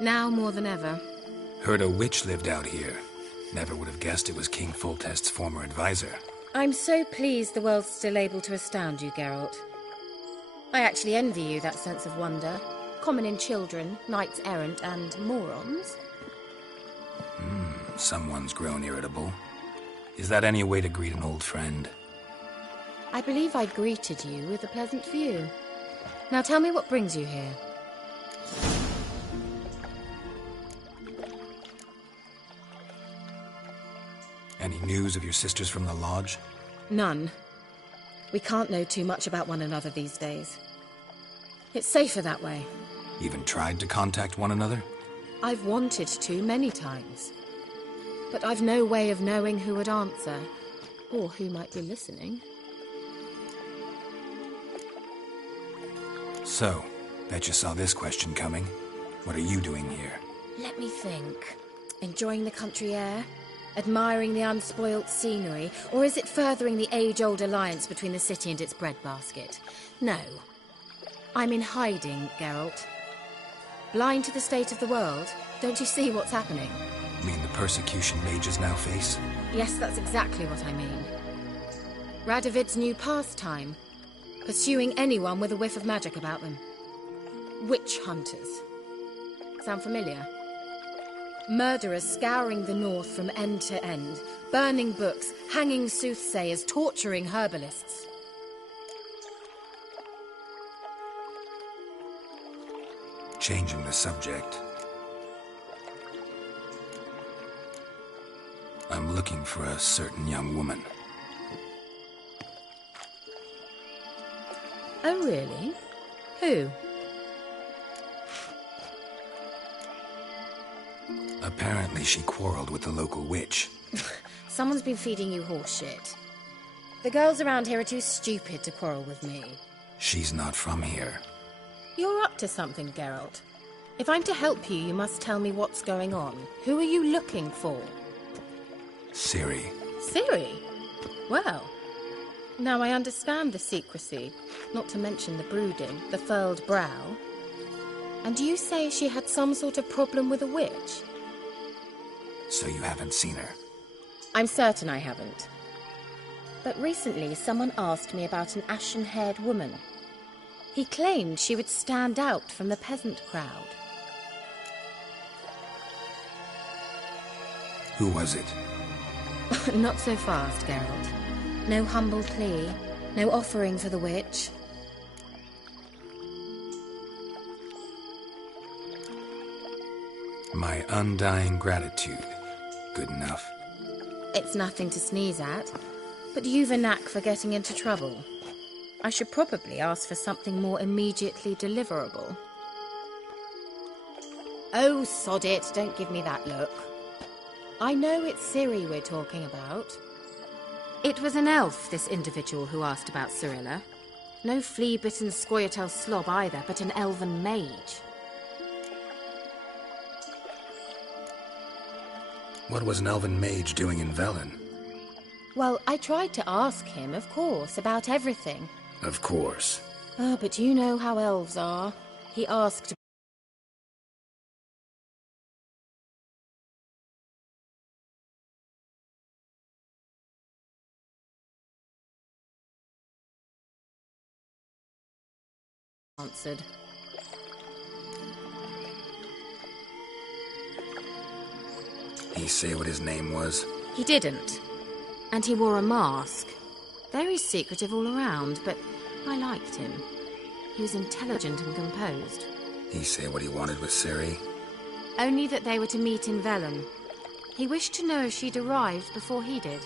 Now more than ever. Heard a witch lived out here. Never would have guessed it was King Foltest's former advisor. I'm so pleased the world's still able to astound you, Geralt. I actually envy you that sense of wonder. Common in children, knights errant, and morons. Someone's grown irritable. Is that any way to greet an old friend? I believe I greeted you with a pleasant view. Now tell me what brings you here. Any news of your sisters from the lodge? None. We can't know too much about one another these days. It's safer that way. Even tried to contact one another? I've wanted to many times. But I've no way of knowing who would answer, or who might be listening. So, bet you saw this question coming. What are you doing here? Let me think. Enjoying the country air? Admiring the unspoilt scenery? Or is it furthering the age-old alliance between the city and its breadbasket? No. I'm in hiding, Geralt. Blind to the state of the world? Don't you see what's happening? You mean the persecution mages now face? Yes, that's exactly what I mean. Radovid's new pastime. Pursuing anyone with a whiff of magic about them. Witch hunters. Sound familiar? Murderers scouring the north from end to end, burning books, hanging soothsayers, torturing herbalists. Changing the subject. I'm looking for a certain young woman. Oh, really? Who? Apparently she quarreled with the local witch. Someone's been feeding you horse shit. The girls around here are too stupid to quarrel with me. She's not from here. You're up to something, Geralt. If I'm to help you, you must tell me what's going on. Who are you looking for? Ciri. Ciri? Well, now I understand the secrecy, not to mention the brooding, the furled brow. And you say she had some sort of problem with a witch? So you haven't seen her? I'm certain I haven't. But recently someone asked me about an ashen-haired woman. He claimed she would stand out from the peasant crowd. Who was it? Not so fast, Geralt. No humble plea, no offering for the witch. My undying gratitude. Good enough. It's nothing to sneeze at, but you've a knack for getting into trouble. I should probably ask for something more immediately deliverable. Oh, sod it, don't give me that look. I know it's Ciri we're talking about. It was an elf, this individual who asked about Cirilla. No flea-bitten Scoia'tael slob either, but an elven mage. What was an elven mage doing in Velen? Well, I tried to ask him, of course, about everything. Of course. Ah, but you know how elves are. He asked... answered. He say what his name was? He didn't. And he wore a mask. Very secretive all around, but I liked him. He was intelligent and composed. He say what he wanted with Ciri? Only that they were to meet in Velen. He wished to know if she'd arrived before he did.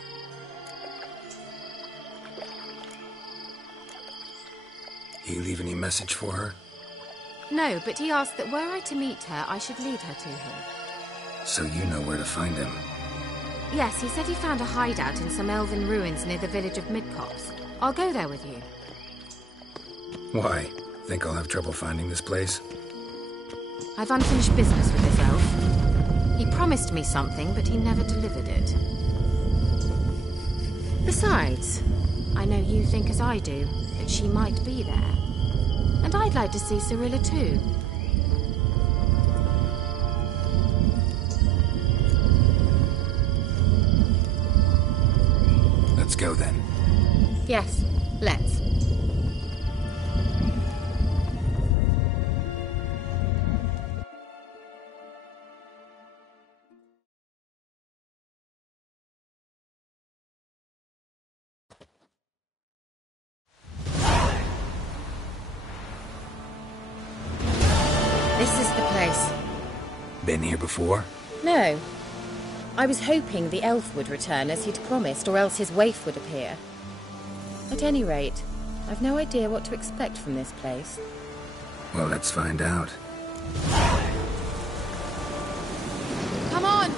He leave any message for her? No, but he asked that were I to meet her, I should lead her to him. So you know where to find him? Yes, he said he found a hideout in some elven ruins near the village of Midcopse. I'll go there with you. Why? Think I'll have trouble finding this place? I've unfinished business with this elf. He promised me something, but he never delivered it. Besides, I know you think as I do, that she might be there. And I'd like to see Cirilla too. go then? Yes, let's. This is the place. Been here before? No. I was hoping the elf would return as he'd promised, or else his waif would appear. At any rate, I've no idea what to expect from this place. Well, let's find out. Come on!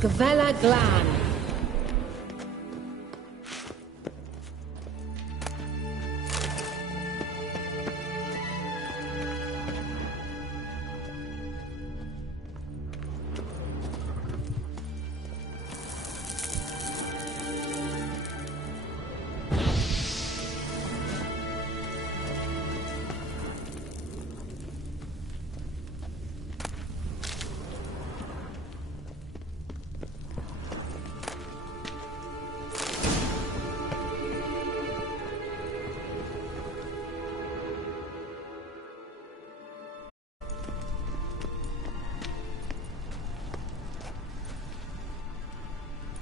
Gavella Glan.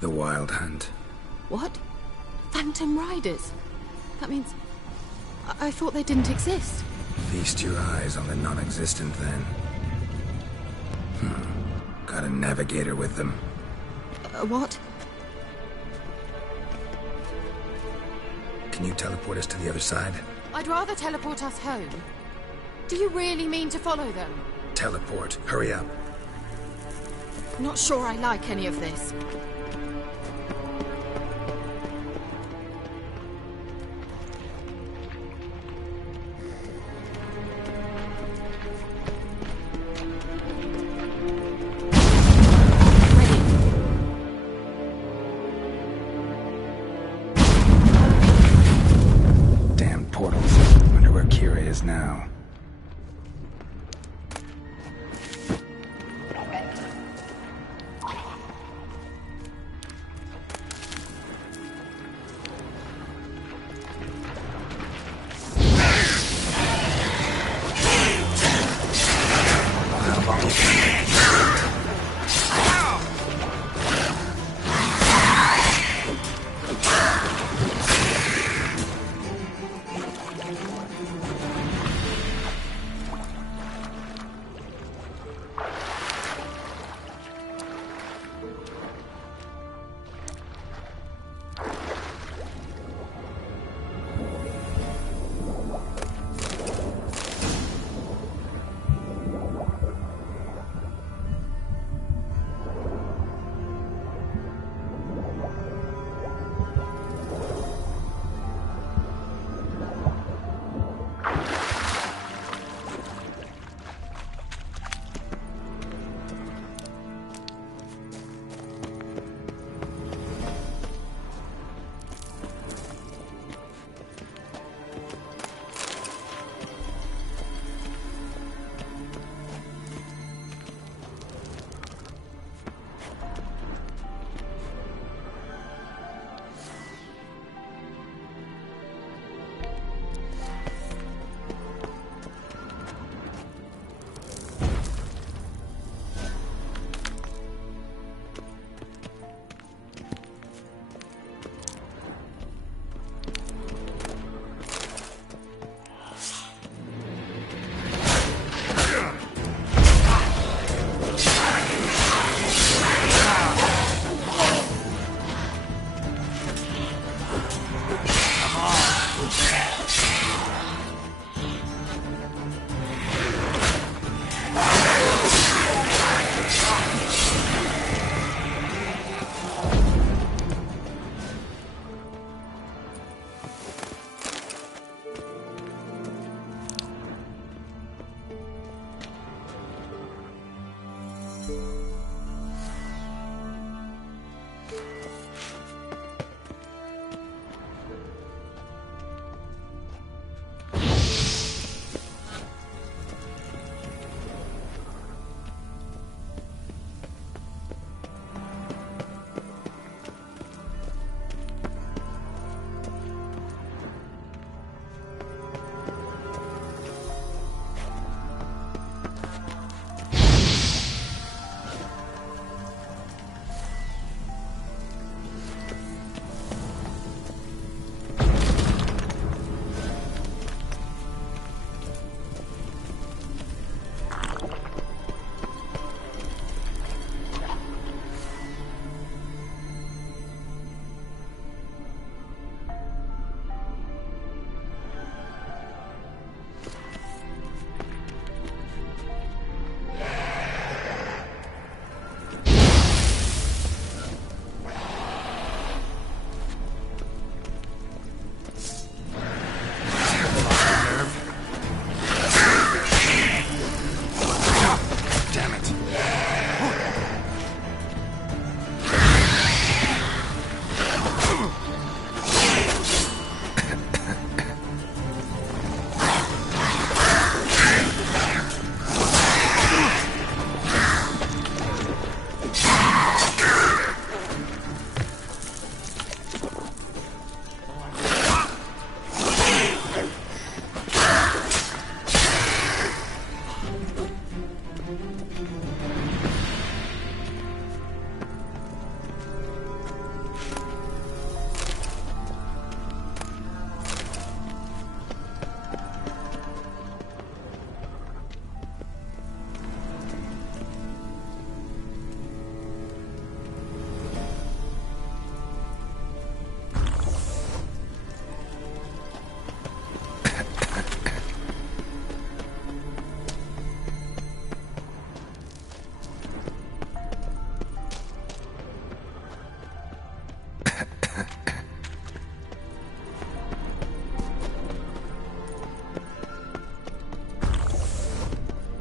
The Wild Hunt. What? Phantom Riders? That means... I thought they didn't exist. Feast your eyes on the non-existent, then. Got a navigator with them. What? Can you teleport us to the other side? I'd rather teleport us home. Do you really mean to follow them? Teleport. Hurry up. Not sure I like any of this. Now.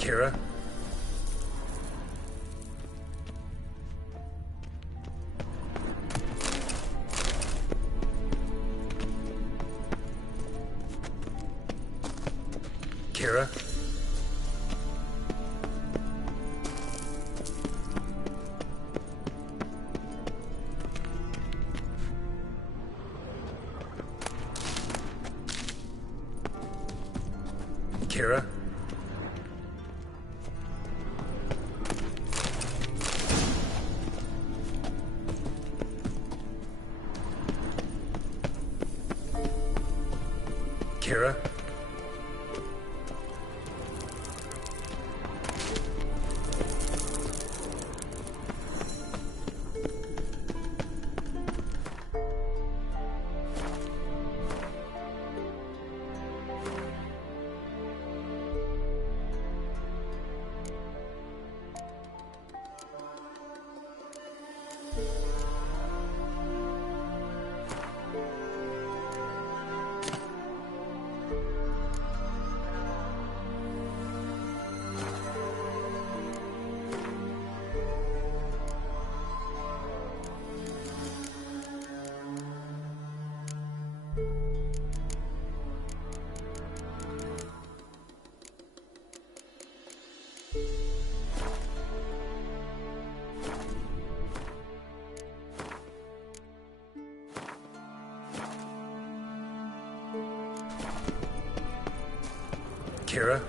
Kira? Kira? Kira? Kira? Kira?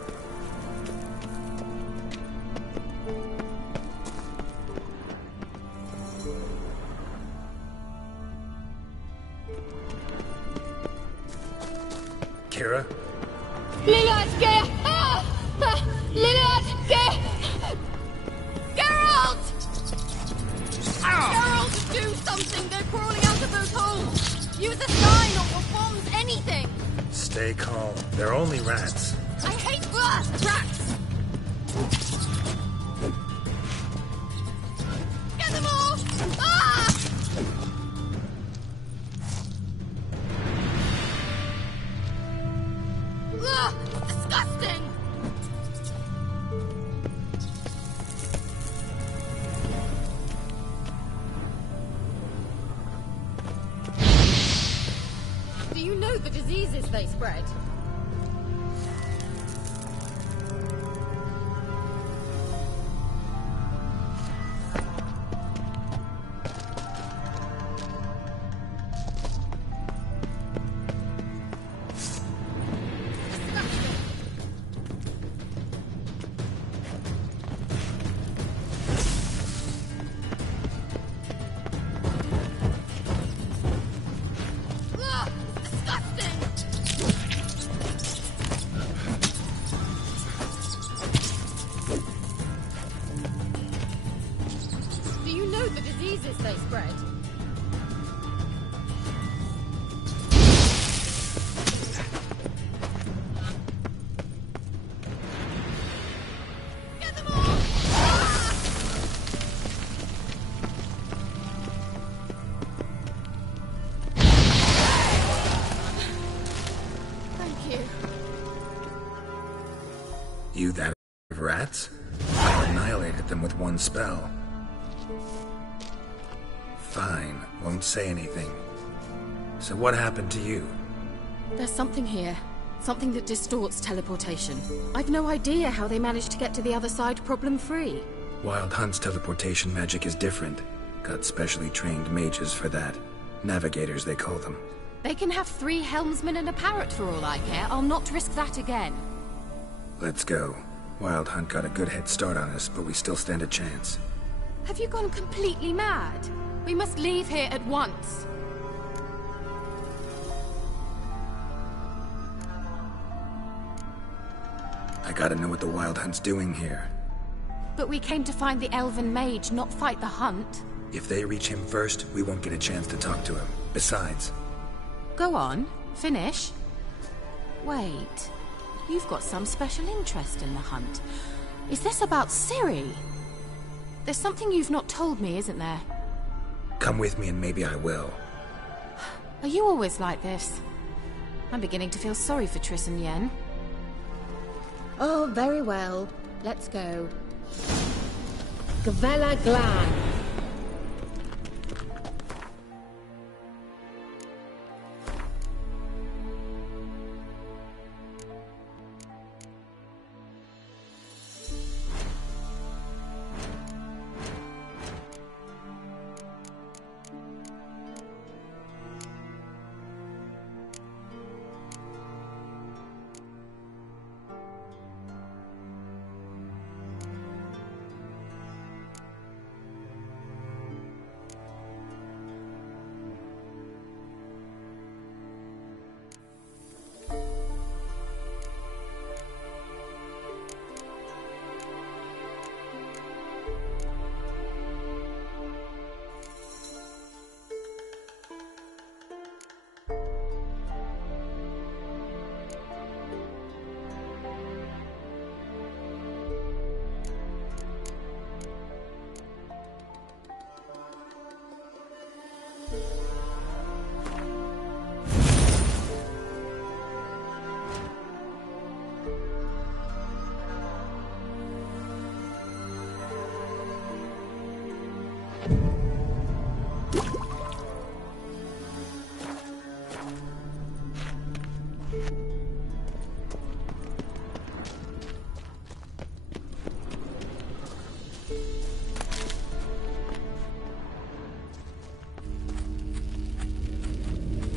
Kira? Lillard's Lillard! Geralt! Geralt, do something! They're crawling out of those holes! Use a sign or bombs, anything! Stay calm. They're only rats. I hate rats! Get them all! Ah! Ugh, disgusting! Do you know the diseases they spread? They spread. Get them all! Ah! Thank you. You that of rats? I annihilated them with one spell. Fine, won't say anything. So what happened to you? There's something here. Something that distorts teleportation. I've no idea how they managed to get to the other side problem-free. Wild Hunt's teleportation magic is different. Got specially trained mages for that. Navigators, they call them. They can have 3 helmsmen and a parrot for all I care. I'll not risk that again. Let's go. Wild Hunt got a good head start on us, but we still stand a chance. Have you gone completely mad? We must leave here at once. I gotta know what the Wild Hunt's doing here. But we came to find the elven mage, not fight the hunt. If they reach him first, we won't get a chance to talk to him. Besides... Go on, finish. Wait, you've got some special interest in the hunt. Is this about Ciri? There's something you've not told me, isn't there? Come with me and maybe I will. Are you always like this? I'm beginning to feel sorry for Triss and Yen. Oh, very well. Let's go. Gavella Glan.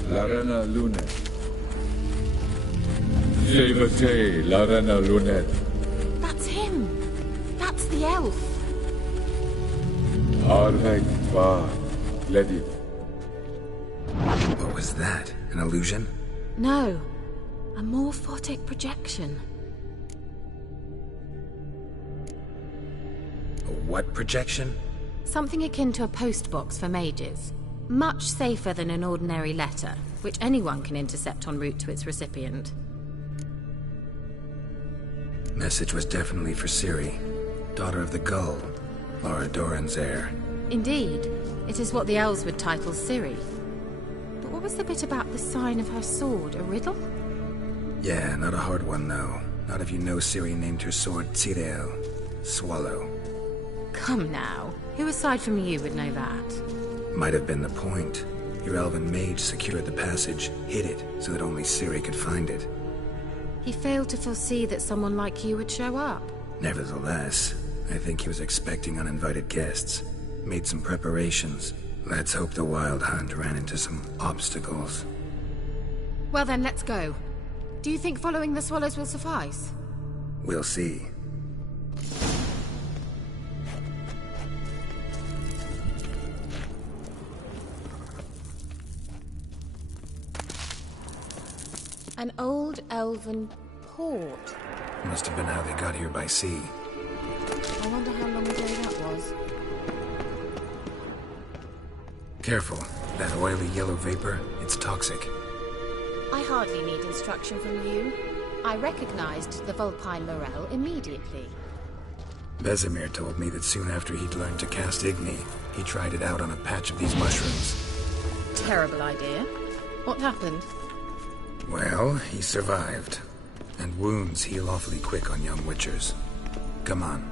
Larena Lunet. Levate, Larena Lunet. That's him. That's the elf. Arvek Tva, Ledit. What was that? An illusion? No. A morphotic projection. A what projection? Something akin to a postbox for mages. Much safer than an ordinary letter, which anyone can intercept en route to its recipient. Message was definitely for Ciri, daughter of the Gull, Lara Doran's heir. Indeed, it is what the elves would title Ciri. But what was the bit about the sign of her sword? A riddle? Yeah, not a hard one though. Not if you know Ciri named her sword Tirel, Swallow. Come now, who aside from you would know that? Might have been the point. Your elven mage secured the passage, hid it, so that only Ciri could find it. He failed to foresee that someone like you would show up. Nevertheless, I think he was expecting uninvited guests. Made some preparations. Let's hope the Wild Hunt ran into some obstacles. Well then, let's go. Do you think following the swallows will suffice? We'll see. An old elven port. Must have been how they got here by sea. I wonder how long ago that was. Careful. That oily yellow vapor, it's toxic. I hardly need instruction from you. I recognized the Vulpine Laurel immediately. Vesemir told me that soon after he'd learned to cast Igni, he tried it out on a patch of these mushrooms. Terrible idea. What happened? Well, he survived. And wounds heal awfully quick on young witchers. Come on.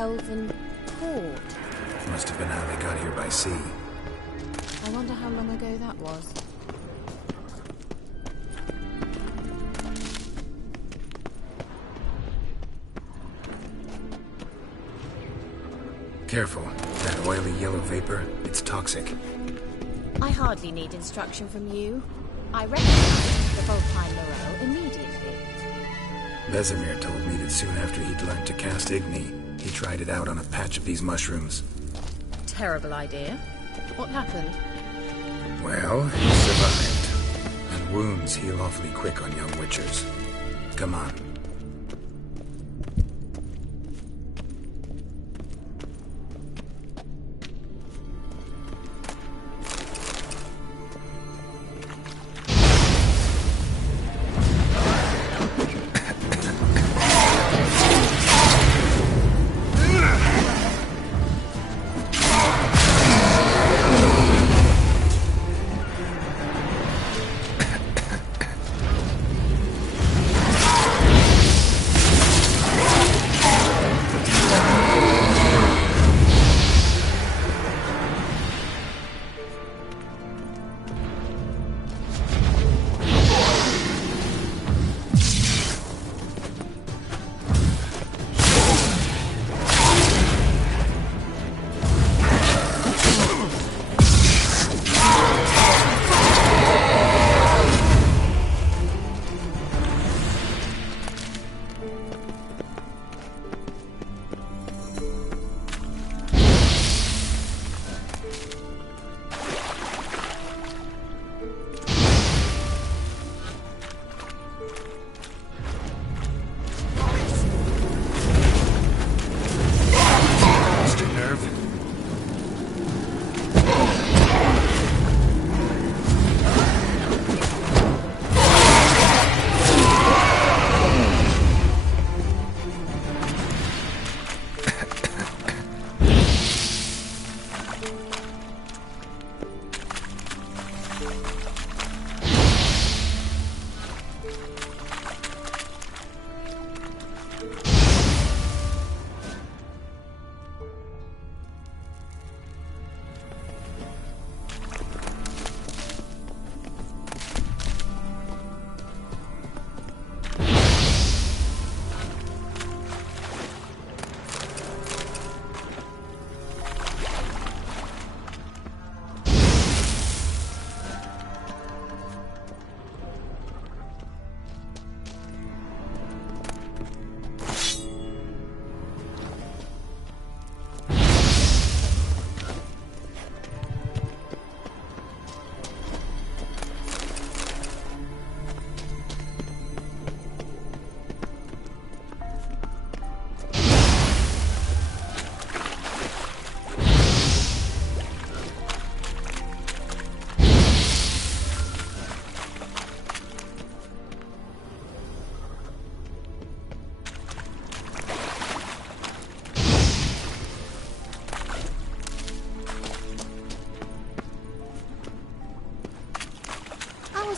elven port. Must have been how they got here by sea. I wonder how long ago that was. Careful. That oily yellow vapor, it's toxic. I hardly need instruction from you. I recognized the Volpine Morel immediately. Vesemir told me that soon after he'd learned to cast Igni, he tried it out on a patch of these mushrooms. Terrible idea. What happened? Well, he survived. And wounds heal awfully quick on young witchers. Come on.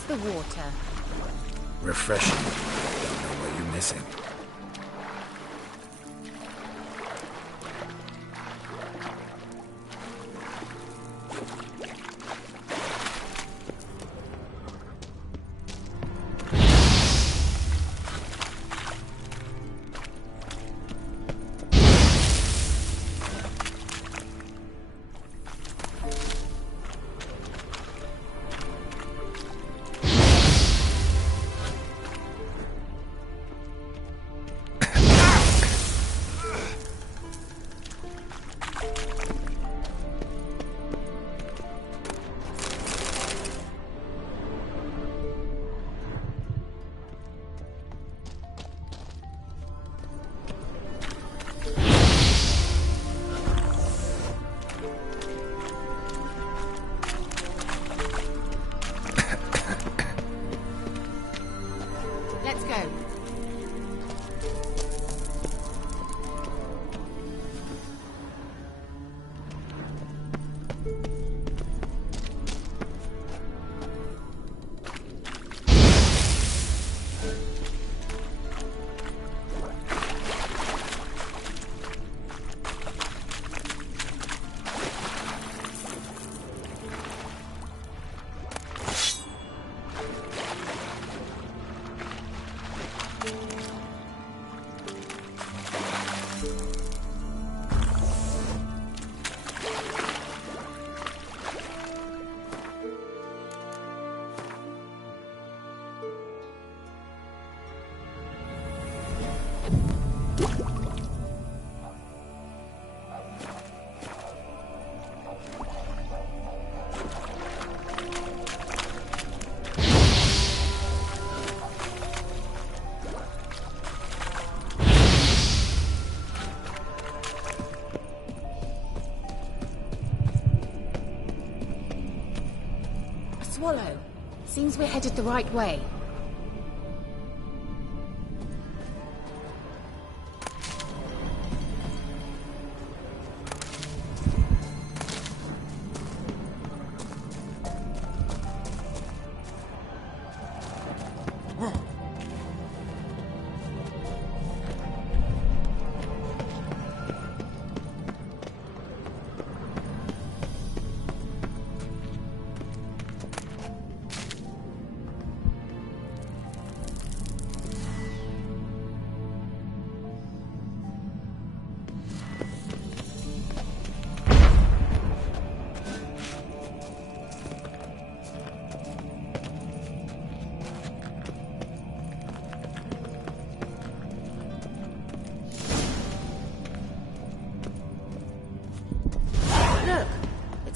The water. Refreshing. Don't know what you're missing. Swallow. Seems we're headed the right way.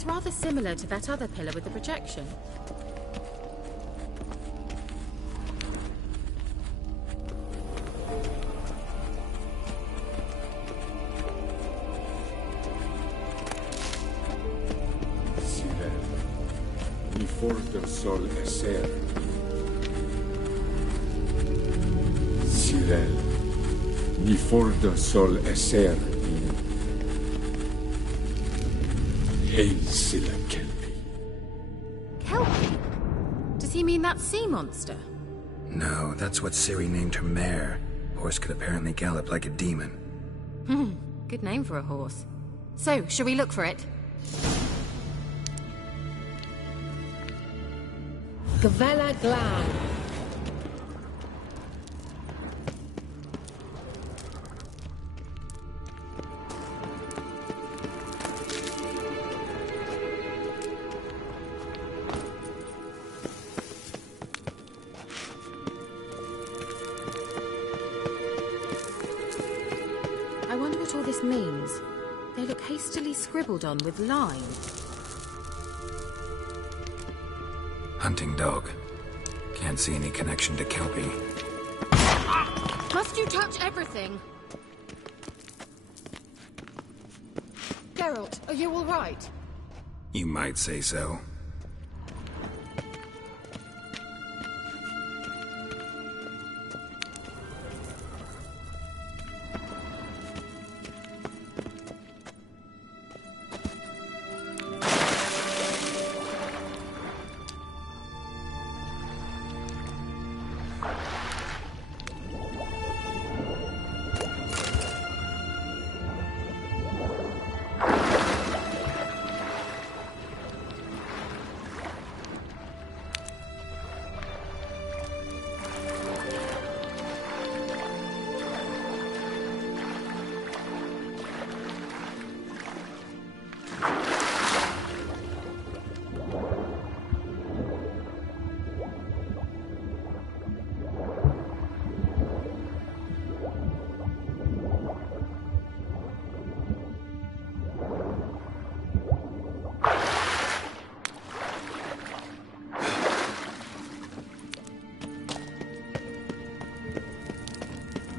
Rather similar to that other pillar with the projection. Sirel, mi forte sol esser. Sirel, mi forte sol esser. Hail Silla Kelpie. Kelpie? Does he mean that sea monster? No, that's what Ciri named her mare. Horse could apparently gallop like a demon. Good name for a horse. So, shall we look for it? Gavella Glan. I wonder what all this means. They look hastily scribbled on with lines. Hunting dog. Can't see any connection to Kelpie. Must you touch everything? Geralt, are you all right? You might say so.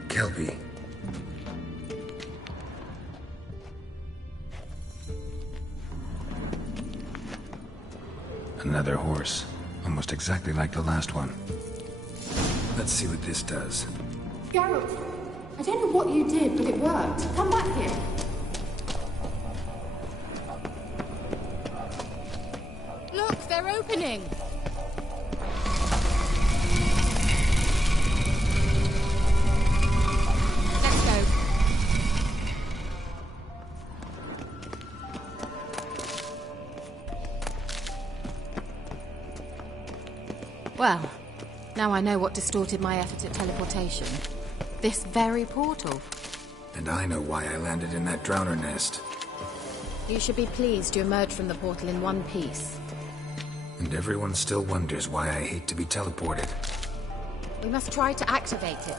Kelpie. Another horse. Almost exactly like the last one. Let's see what this does. Geralt, I don't know what you did, but it worked. Come back here. Look, they're opening! Let's go. Well, now I know what distorted my effort at teleportation. This very portal. And I know why I landed in that drowner nest. You should be pleased you emerged from the portal in one piece. And everyone still wonders why I hate to be teleported. We must try to activate it.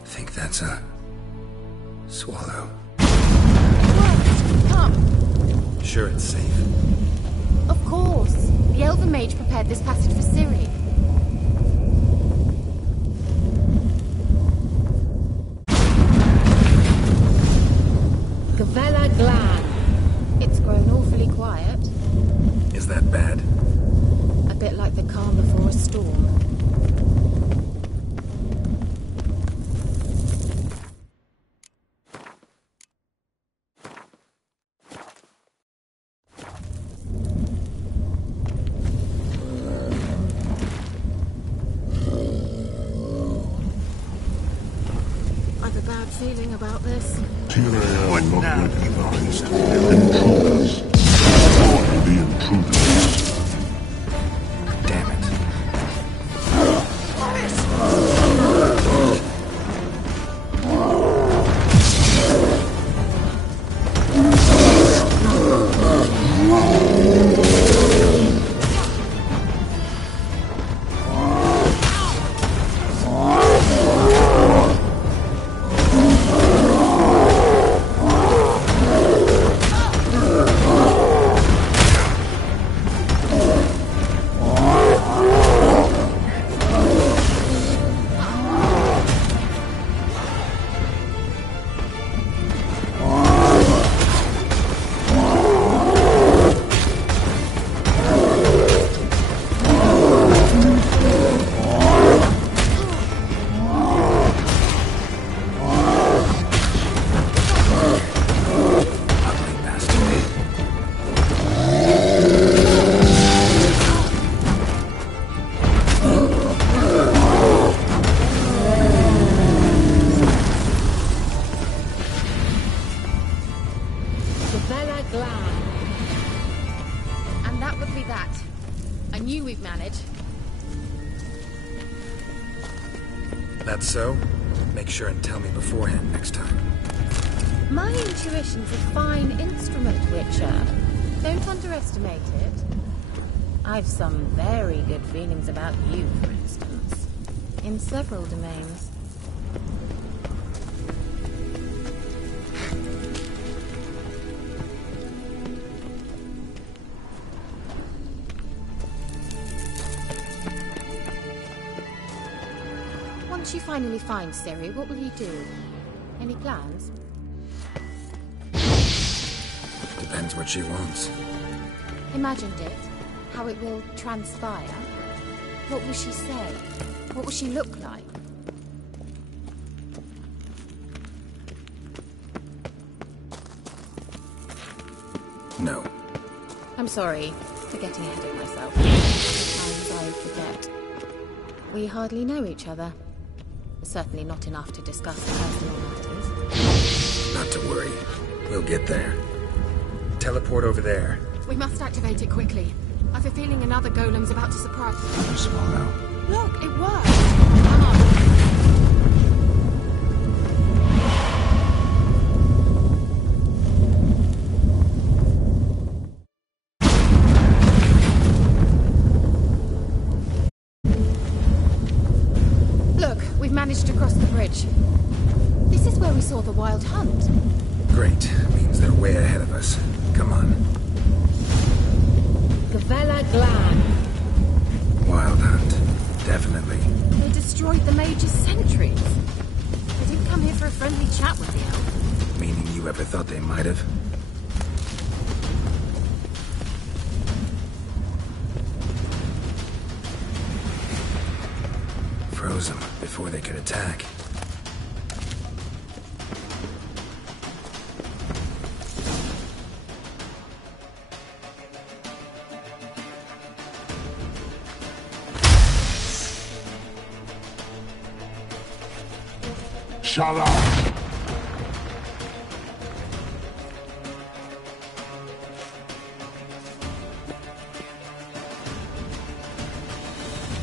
I think that's a swallow. Come! Sure it's safe. Of course. The Elven Maiden mage prepared this passage for Ciri. Gavella Glan. It's grown awfully quiet. Is that bad? A bit like the calm before a storm. I've a bad feeling about this. What now? Recognized. Intruders. Destroy the intruders. Damn it. Gavella Glan. And that would be that. I knew we'd manage. That's so? Make sure and tell me beforehand next time. My intuition's a fine instrument, Witcher. Don't underestimate it. I've some very good feelings about you, for instance. In several domains. Once you finally find Ciri, what will you do? Any plans? Depends what she wants. Imagined it. How it will transpire. What will she say? What will she look like? No. I'm sorry for getting ahead of myself. Sometimes I forget. We hardly know each other. Certainly not enough to discuss personal matters. Not to worry. We'll get there. Teleport over there. We must activate it quickly. I've a feeling another golem's about to surprise us. Swallow. Look, it worked! Come on. Look, we've managed to cross the bridge. This is where we saw the wild hunt. Great. Means they're way ahead of us. Come on. Gavella Glan. Wild hunt. Definitely. They destroyed the mage's sentries. They didn't come here for a friendly chat with the elf. Meaning you ever thought they might have? Froze them before they could attack. Shut up!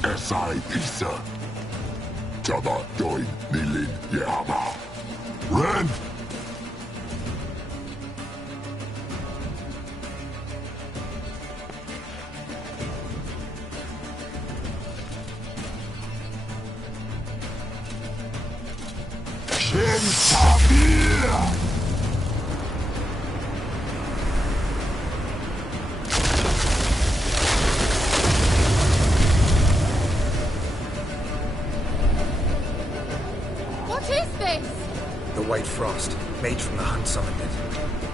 Esai Pisa. Jada Doin Nilin Yama. Ren! Shin Sabir! white frost, made from the Hunt summoned it.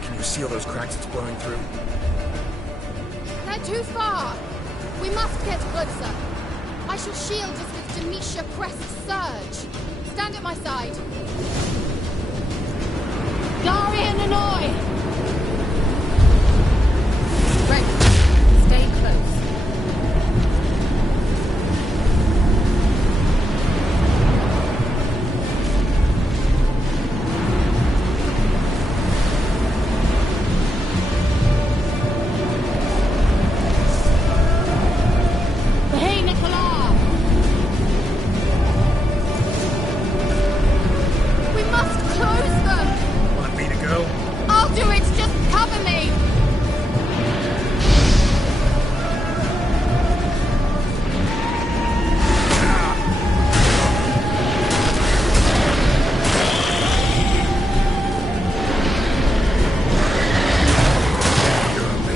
Can you see all those cracks it's blowing through? They're too far. We must get closer. I shall shield us with Demetia Crest Surge. Stand at my side. Darian Hanoi! Ready. Stay close. Hey, Nicola! We must close them. Want me to go? I'll do it. Just cover me. You're on me.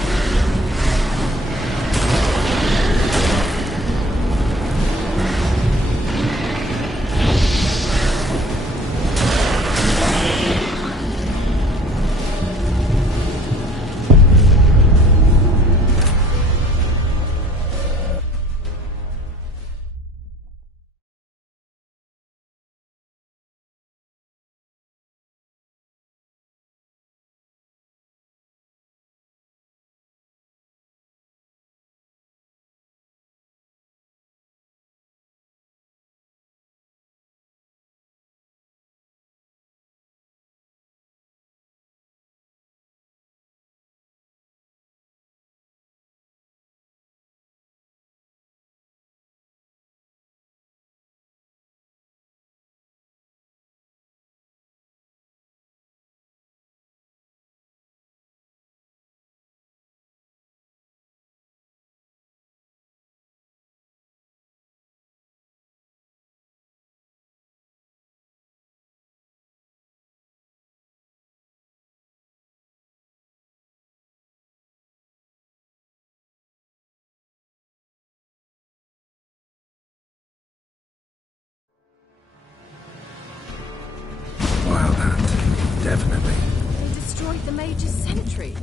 Wild Hunt. Definitely. They destroyed the Mage's sentries.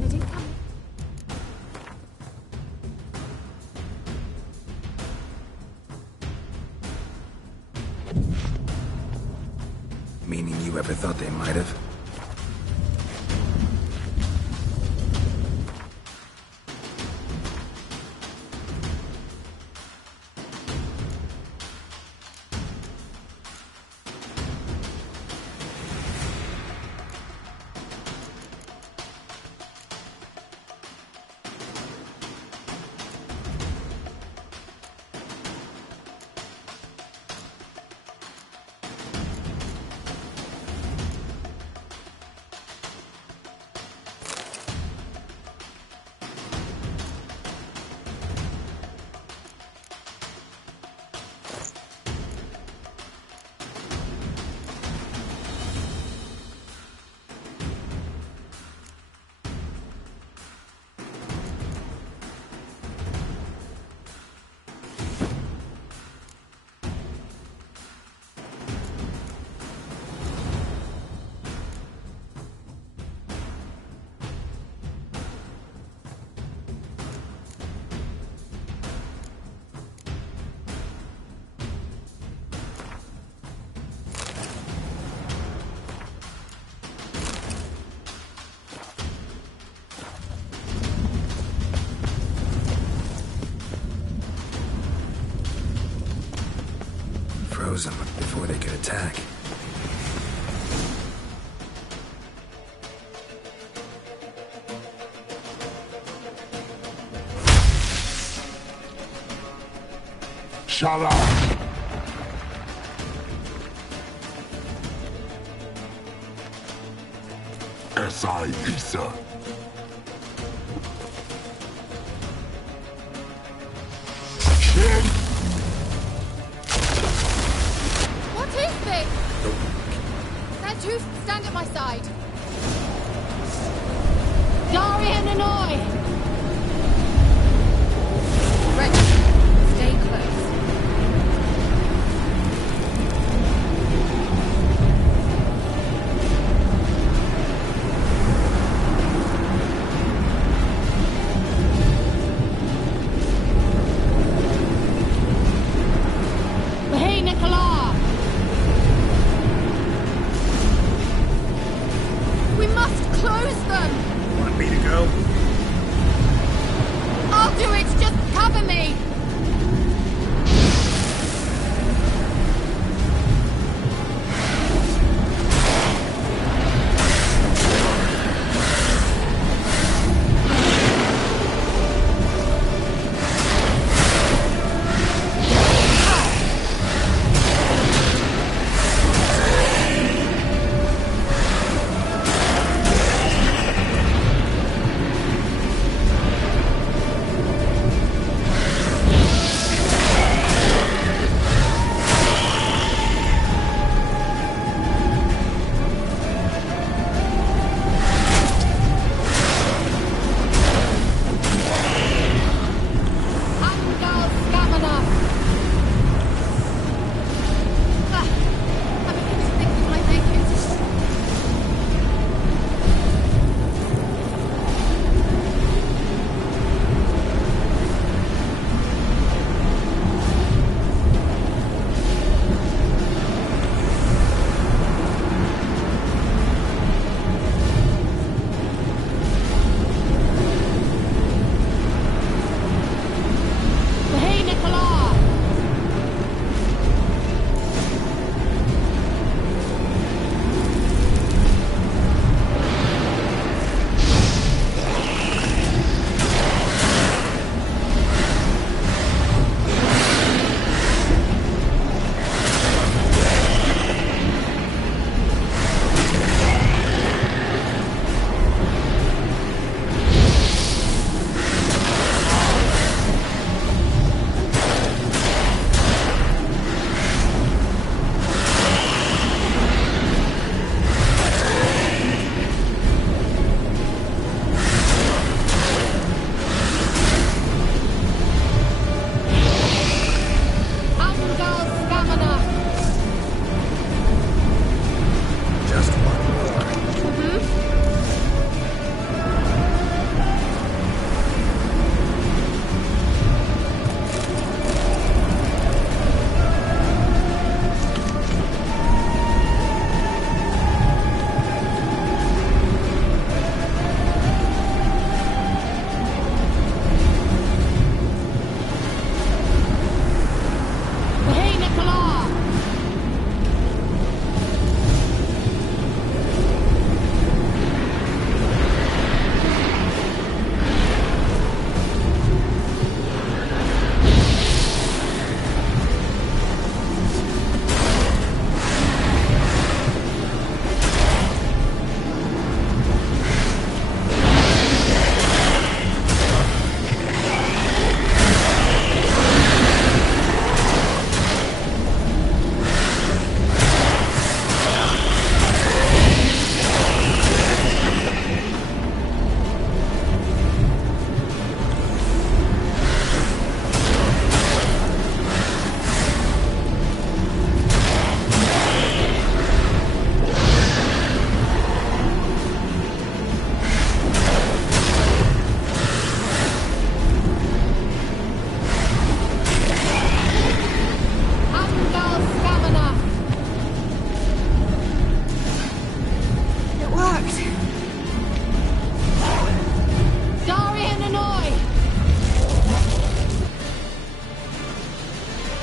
They didn't come. Meaning you ever thought they might have? Froze them before they could attack. Shut up! S.I. Issa. Chin! What is this? They're too. Stand at my side. Darian Hanoi! Ready. Stay close.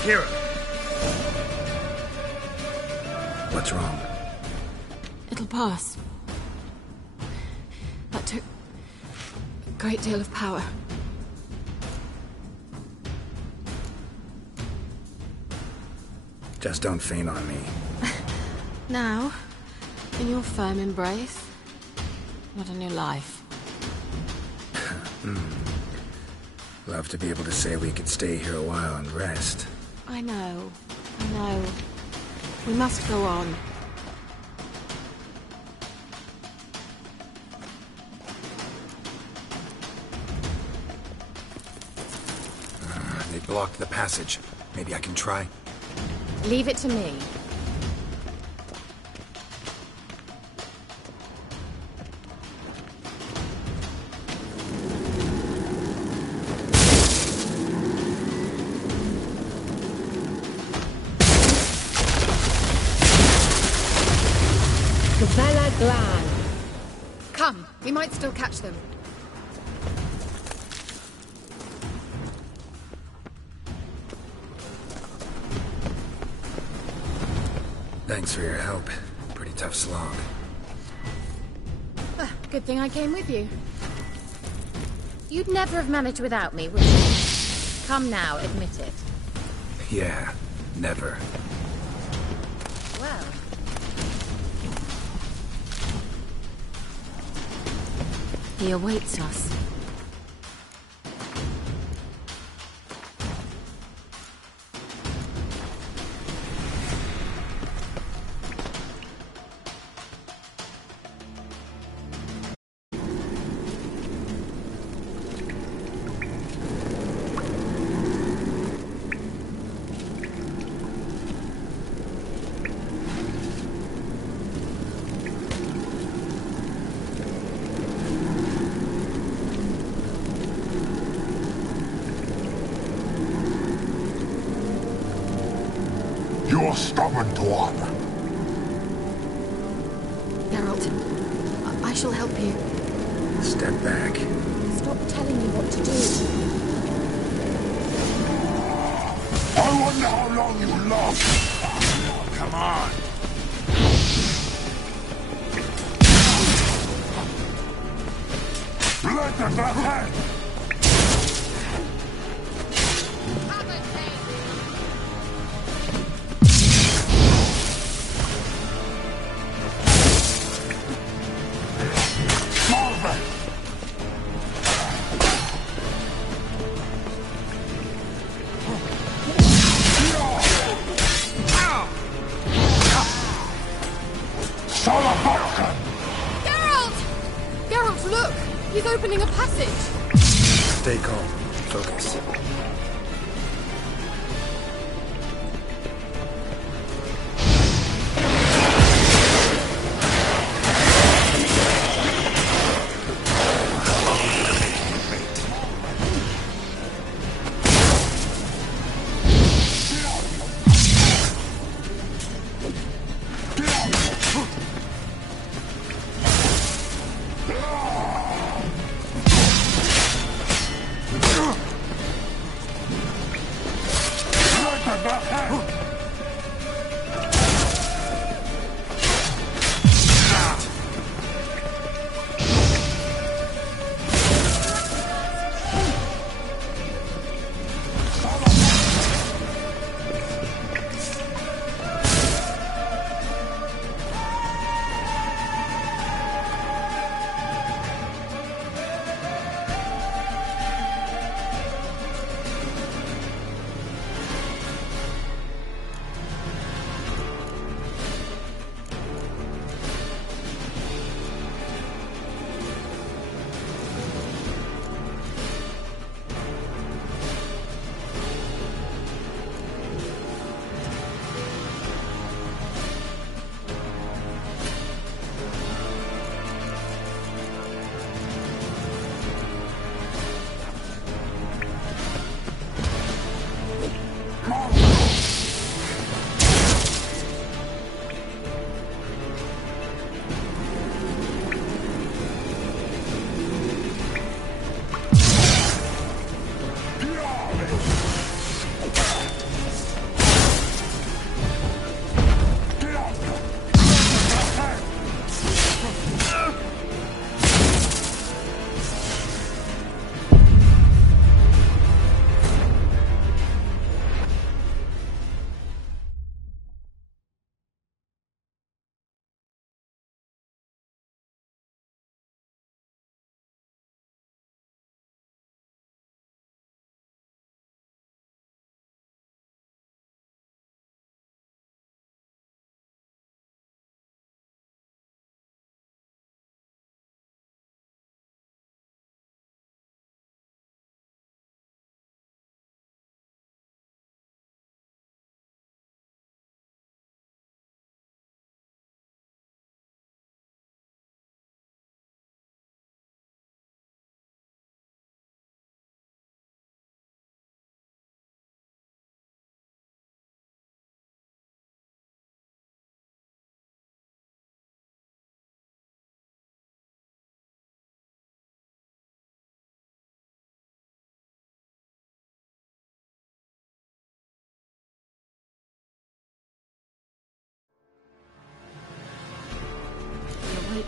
Kira! What's wrong? It'll pass. That took a great deal of power. Just don't faint on me. Now, in your firm embrace, what a new life. Love to be able to say we could stay here a while and rest. I know. We must go on. They blocked the passage. Maybe I can try. Leave it to me. Come, we might still catch them. Thanks for your help. Pretty tough slog. Good thing I came with you. You'd never have managed without me, would you? Come now, admit it. Yeah, never. Well. He awaits us. You're stubborn, Tuan. Geralt, I shall help you. Step back. Stop telling me what to do. I wonder how long you last. Come on! Let the head! Geralt, look! He's opening a passage! Stay calm. Focus.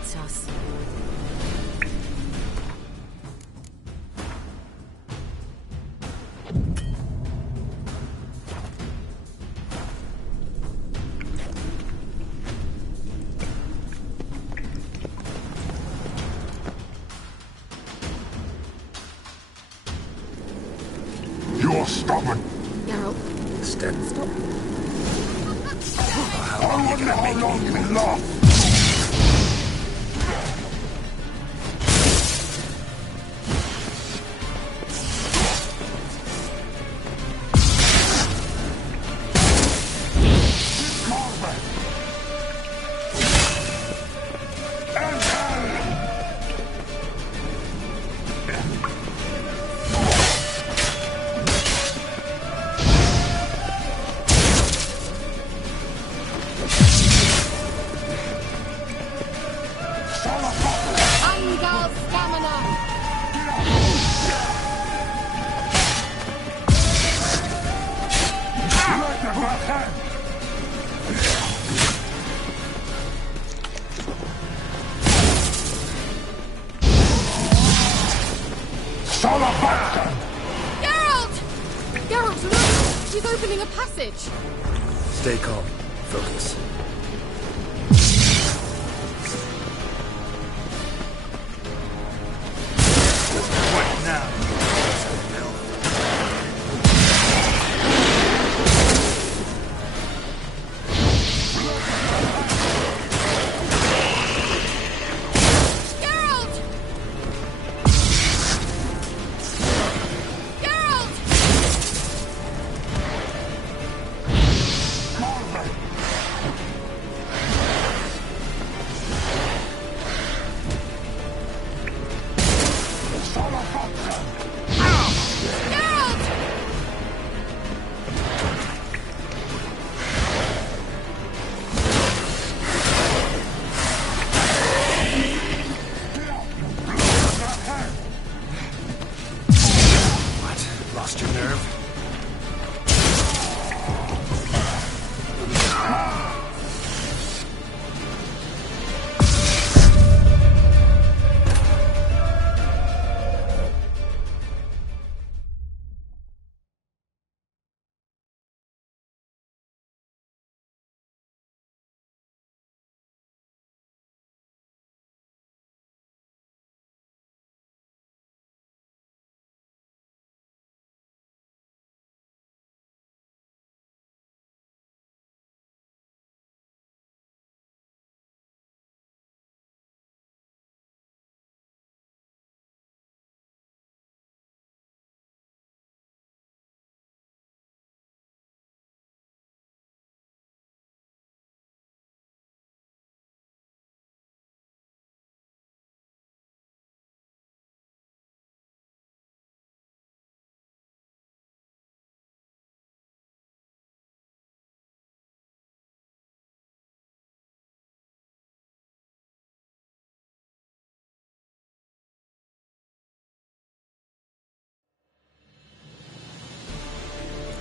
awaits us. You're stubborn. Geralt, Step. stop. I wonder how long you will last. Angal stamina. Geralt! Geralt, look! She's opening a passage. Stay calm. Focus. What now? Geralt! Geralt! Geralt! What? Lost your nerve?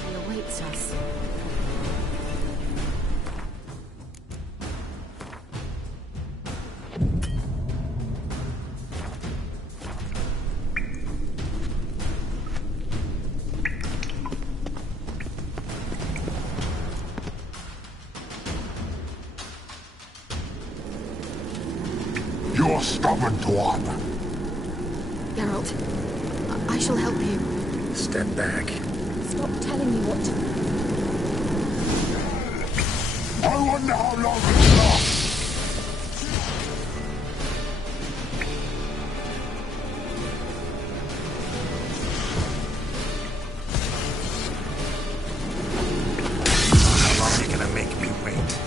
He awaits us. You're stubborn, Dwarf. Geralt, I shall help you. Step back. Stop telling me what to... I wonder how long it will last. How long are you gonna make me wait?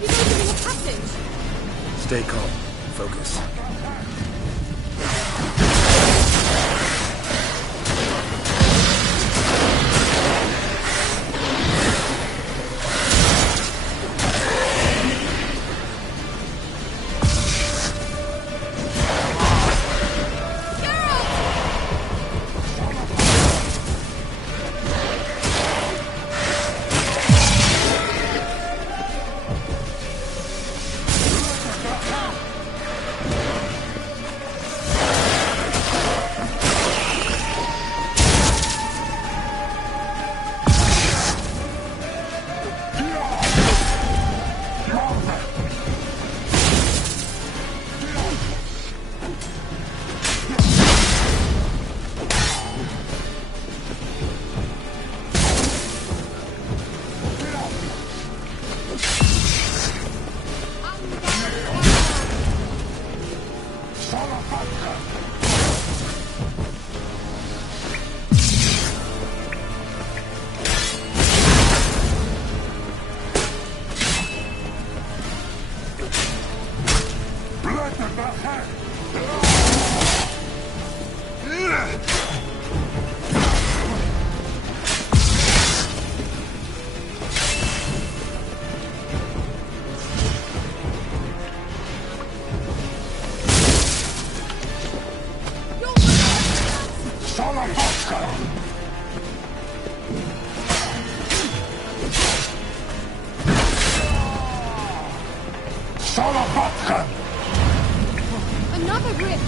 He's opening a passage! Stay calm. Focus. Another rift!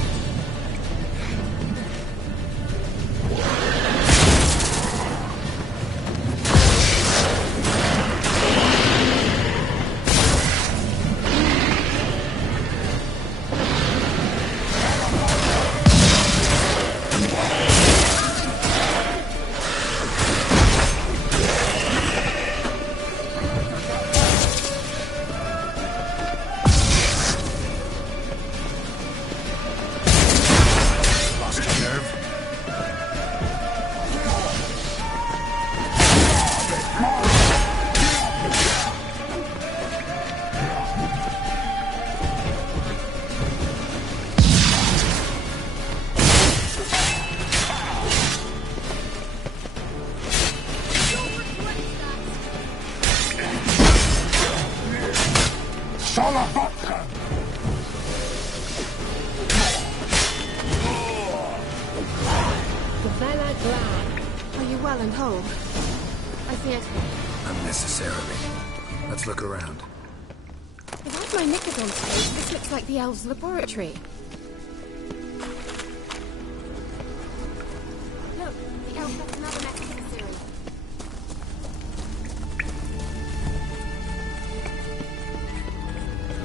Are you well and whole? I see it. Unnecessarily. Let's look around. If I have my knickers on straight, this looks like the elves' laboratory. Look, the elf left another message for Ciri.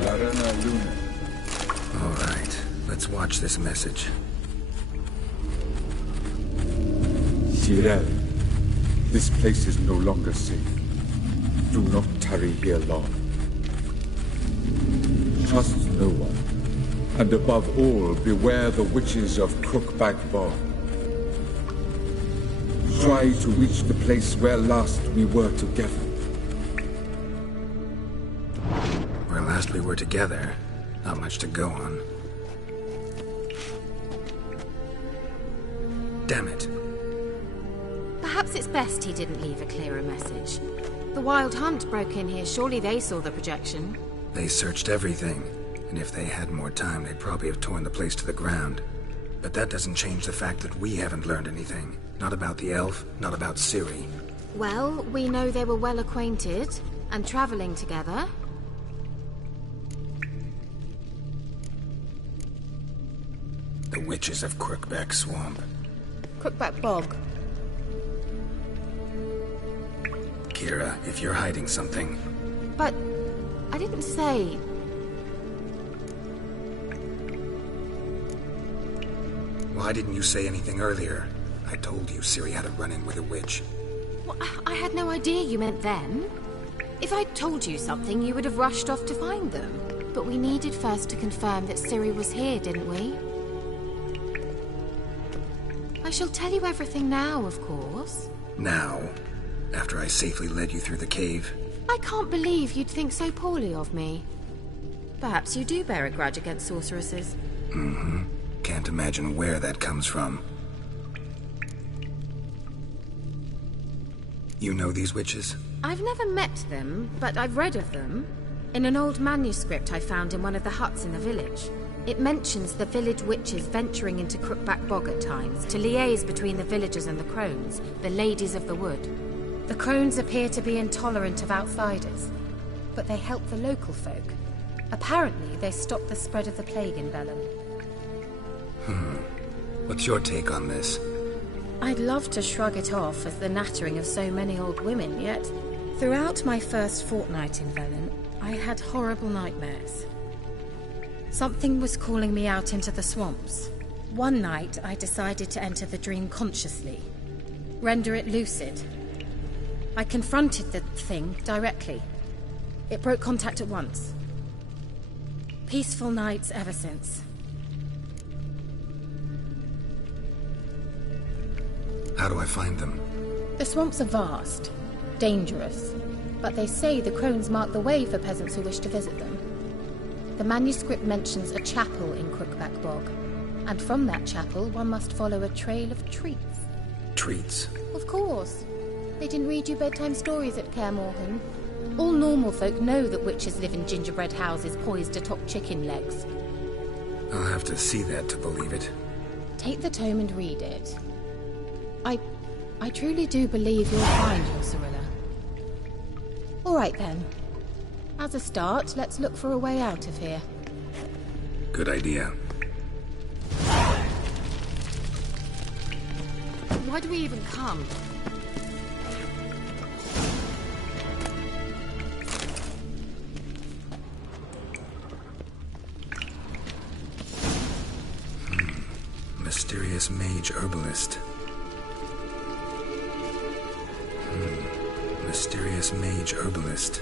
Larana Luna. All right, let's watch this message. Tyrell, this place is no longer safe. Do not tarry here long. Trust no one. And above all, beware the witches of Crookback Bog. Try to reach the place where last we were together. Where last we were together, not much to go on. Damn it. Perhaps it's best he didn't leave a clearer message. The Wild Hunt broke in here. Surely they saw the projection. They searched everything, and if they had more time, they'd probably have torn the place to the ground. But that doesn't change the fact that we haven't learned anything. Not about the elf, not about Ciri. Well, we know they were well acquainted and traveling together. The witches of Crookback Swamp. Crookback Bog. Kira, if you're hiding something... But I didn't say... Why didn't you say anything earlier? I told you Ciri had a run-in with a witch. Well, I had no idea you meant them. If I'd told you something, you would have rushed off to find them. But we needed first to confirm that Ciri was here, didn't we? I shall tell you everything now, of course. Now? After I safely led you through the cave? I can't believe you'd think so poorly of me. Perhaps you do bear a grudge against sorceresses. Mm-hmm. Can't imagine where that comes from. You know these witches? I've never met them, but I've read of them. In an old manuscript I found in one of the huts in the village. It mentions the village witches venturing into Crookback Bog at times to liaise between the villagers and the crones, the ladies of the wood. The crones appear to be intolerant of outsiders, but they help the local folk. Apparently, they stop the spread of the plague in Velen. What's your take on this? I'd love to shrug it off as the nattering of so many old women, yet throughout my first fortnight in Velen, I had horrible nightmares. Something was calling me out into the swamps. One night, I decided to enter the dream consciously, render it lucid. I confronted the thing directly. It broke contact at once. Peaceful nights ever since. How do I find them? The swamps are vast, dangerous, but they say the crones mark the way for peasants who wish to visit them. The manuscript mentions a chapel in Crookback Bog, and from that chapel one must follow a trail of treats. Treats? Of course. They didn't read you bedtime stories at Kaer Morhen. All normal folk know that witches live in gingerbread houses poised atop chicken legs. I'll have to see that to believe it. Take the tome and read it. I truly do believe you'll find your Cirilla. All right then. As a start, let's look for a way out of here. Good idea. Why do we even come? Mysterious mage herbalist. Mysterious mage herbalist.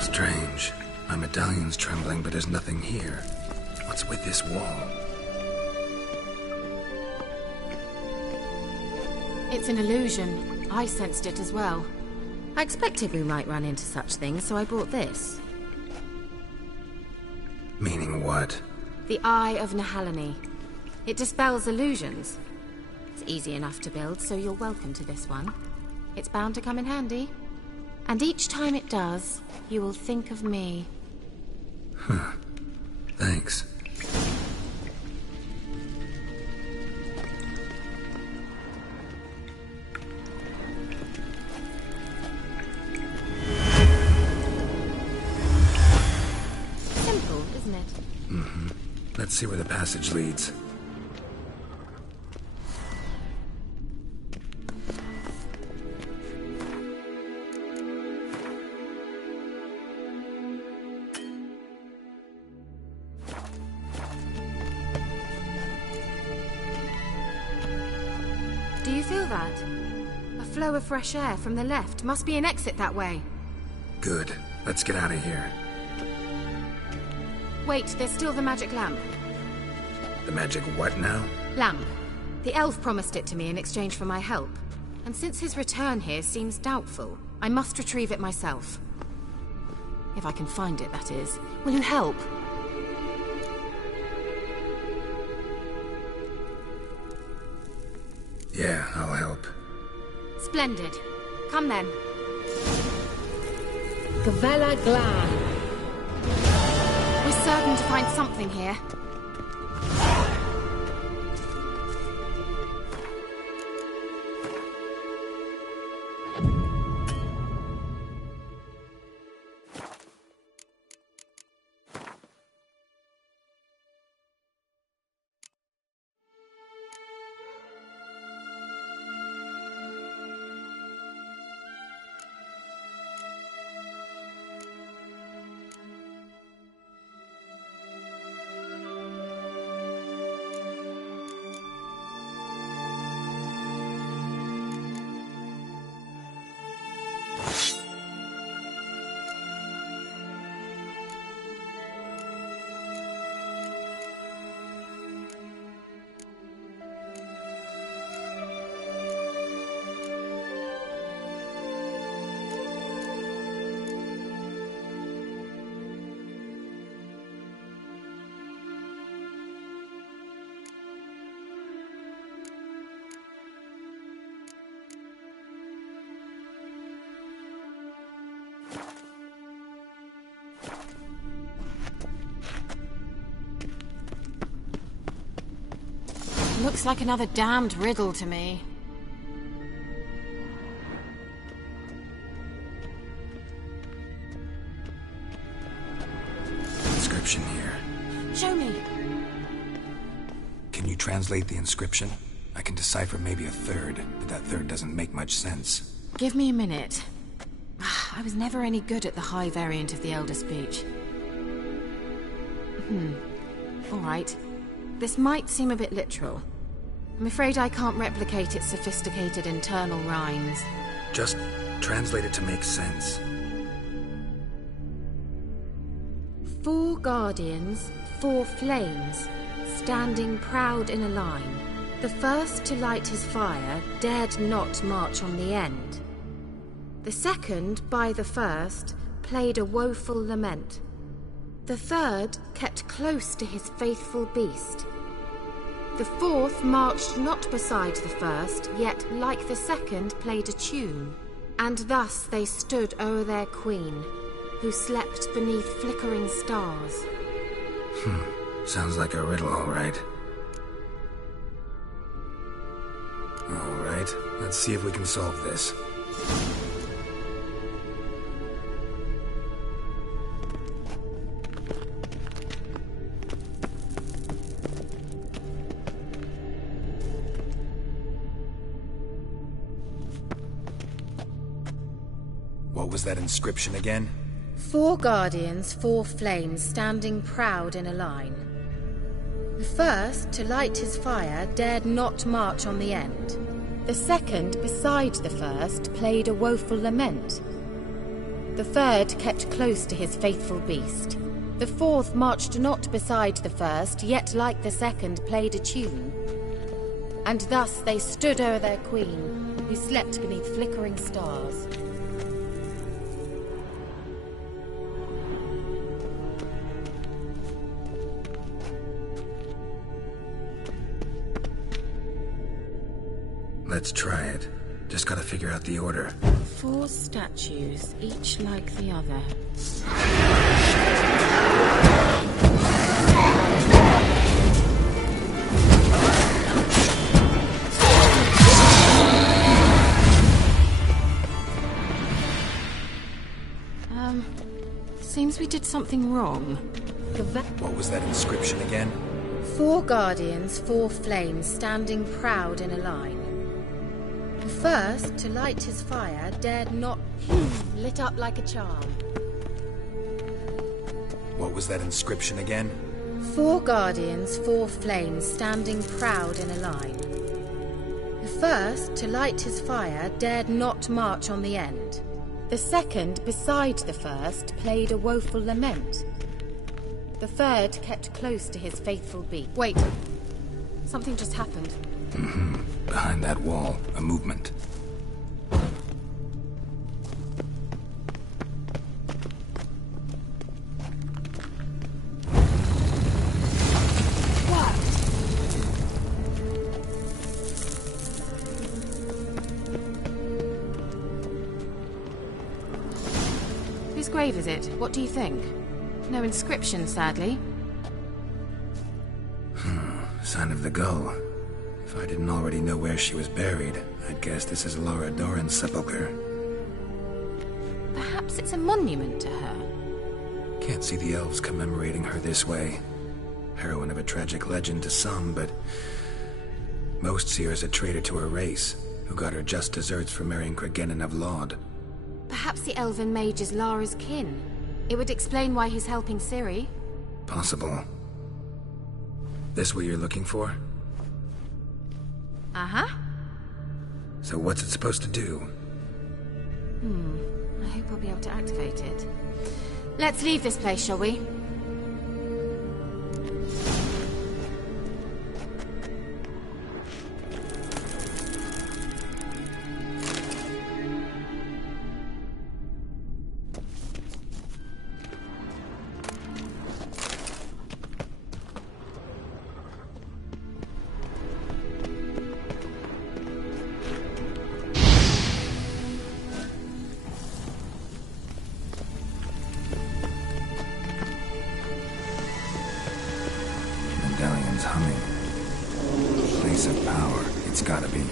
Strange. My medallion's trembling, but there's nothing here. What's with this wall? It's an illusion. I sensed it as well. I expected we might run into such things, so I brought this. Meaning what? The Eye of Nehaleni. It dispels illusions. It's easy enough to build, so you're welcome to this one. It's bound to come in handy. And each time it does, you will think of me. Huh. Thanks. Simple, isn't it? Mm-hmm. Let's see where the passage leads. Do you feel that? A flow of fresh air from the left. Must be an exit that way. Good. Let's get out of here. Wait, there's still the magic lamp. The magic what now? Lamp. The elf promised it to me in exchange for my help. And since his return here seems doubtful, I must retrieve it myself. If I can find it, that is. Will you help? Yeah, I'll help. Splendid. Come then. Gvella Glan. We're certain to find something here. Looks like another damned riddle to me. Inscription here. Show me. Can you translate the inscription? I can decipher maybe a third, but that third doesn't make much sense. Give me a minute. I was never any good at the high variant of the Elder Speech. All right. This might seem a bit literal. I'm afraid I can't replicate its sophisticated internal rhymes. Just translate it to make sense. 4 guardians, 4 flames, standing proud in a line. The first to light his fire dared not march on the end. The second, by the first, played a woeful lament. The third kept close to his faithful beast. The fourth marched not beside the first, yet like the second played a tune. And thus they stood o'er their queen, who slept beneath flickering stars. Sounds like a riddle, all right. All right, let's see if we can solve this. What was that inscription again? 4 guardians, 4 flames, standing proud in a line. The first, to light his fire, dared not march on the end. The second, beside the first, played a woeful lament. The third kept close to his faithful beast. The fourth marched not beside the first, yet like the second played a tune. And thus they stood o'er their queen, who slept beneath flickering stars. Let's try it. Just gotta figure out the order. 4 statues, each like the other. Seems we did something wrong. What was that inscription again? 4 guardians, 4 flames, standing proud in a line. The first, to light his fire, dared not... lit up like a charm. What was that inscription again? 4 guardians, 4 flames, standing proud in a line. The first, to light his fire, dared not march on the end. The second, beside the first, played a woeful lament. The third kept close to his faithful beast. Wait. Something just happened. Behind that wall, a movement. Whose grave is it? What do you think? No inscription, sadly. Sign of the gull. If I didn't already know where she was buried, I'd guess this is Laura Doran's sepulcher. Perhaps it's a monument to her. Can't see the elves commemorating her this way. Heroine of a tragic legend to some, but most see her as a traitor to her race, who got her just desserts for marrying Cregennan of Laud. Perhaps the elven mage is Lara's kin. It would explain why he's helping Ciri. Possible. This what you're looking for? Uh-huh. So what's it supposed to do? I hope I'll be able to activate it. Let's leave this place, shall we? Medallion's humming. Place of power. It's gotta be.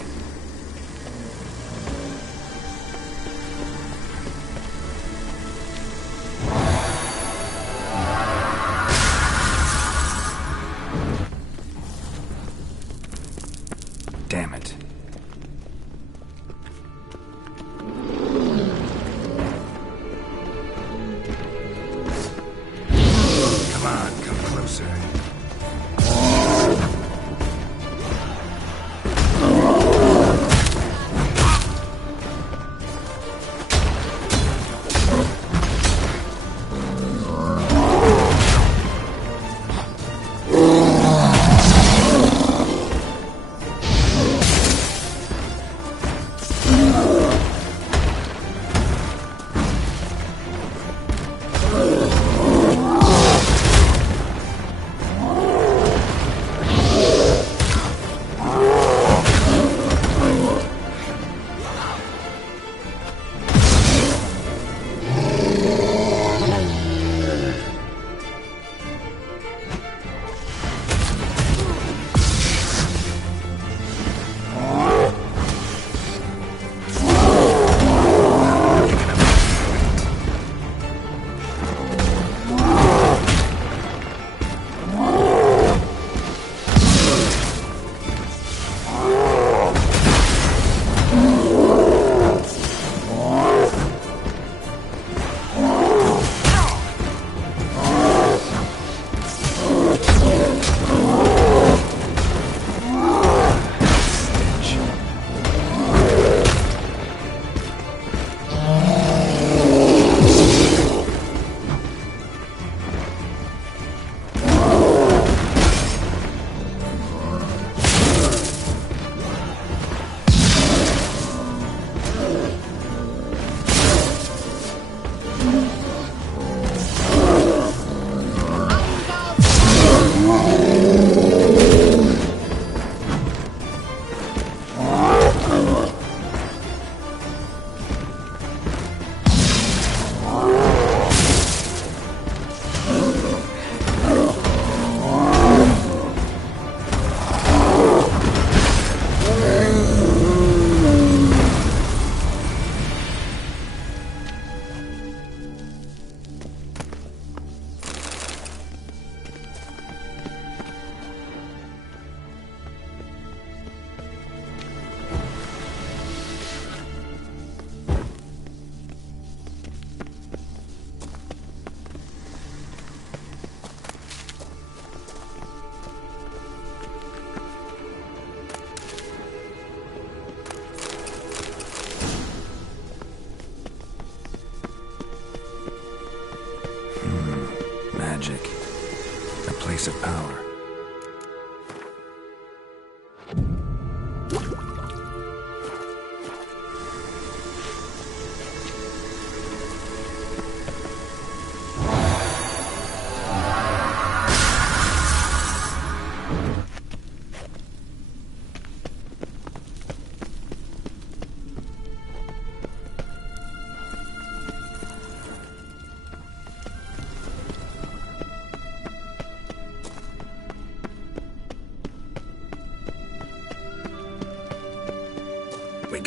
Damn it. Come on, come closer.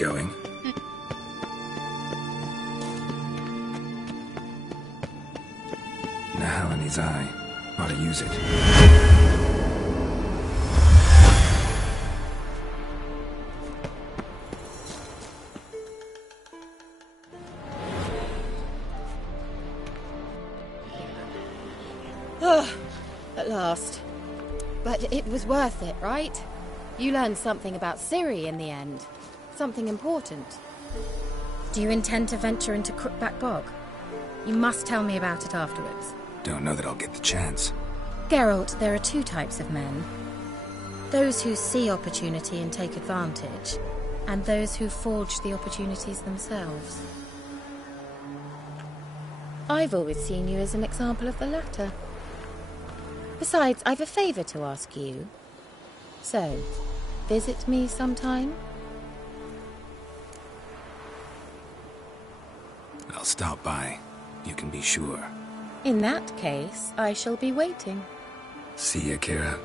going. Nahalani's eye. Ought to use it. At last. But it was worth it, right? You learned something about Ciri in the end. Something important. Do you intend to venture into Crookback Bog? You must tell me about it afterwards. Don't know that I'll get the chance. Geralt, there are two types of men. Those who see opportunity and take advantage, and those who forge the opportunities themselves. I've always seen you as an example of the latter. Besides, I've a favor to ask you. So, visit me sometime? I'll stop by. You can be sure. In that case, I shall be waiting. See ya, Kira.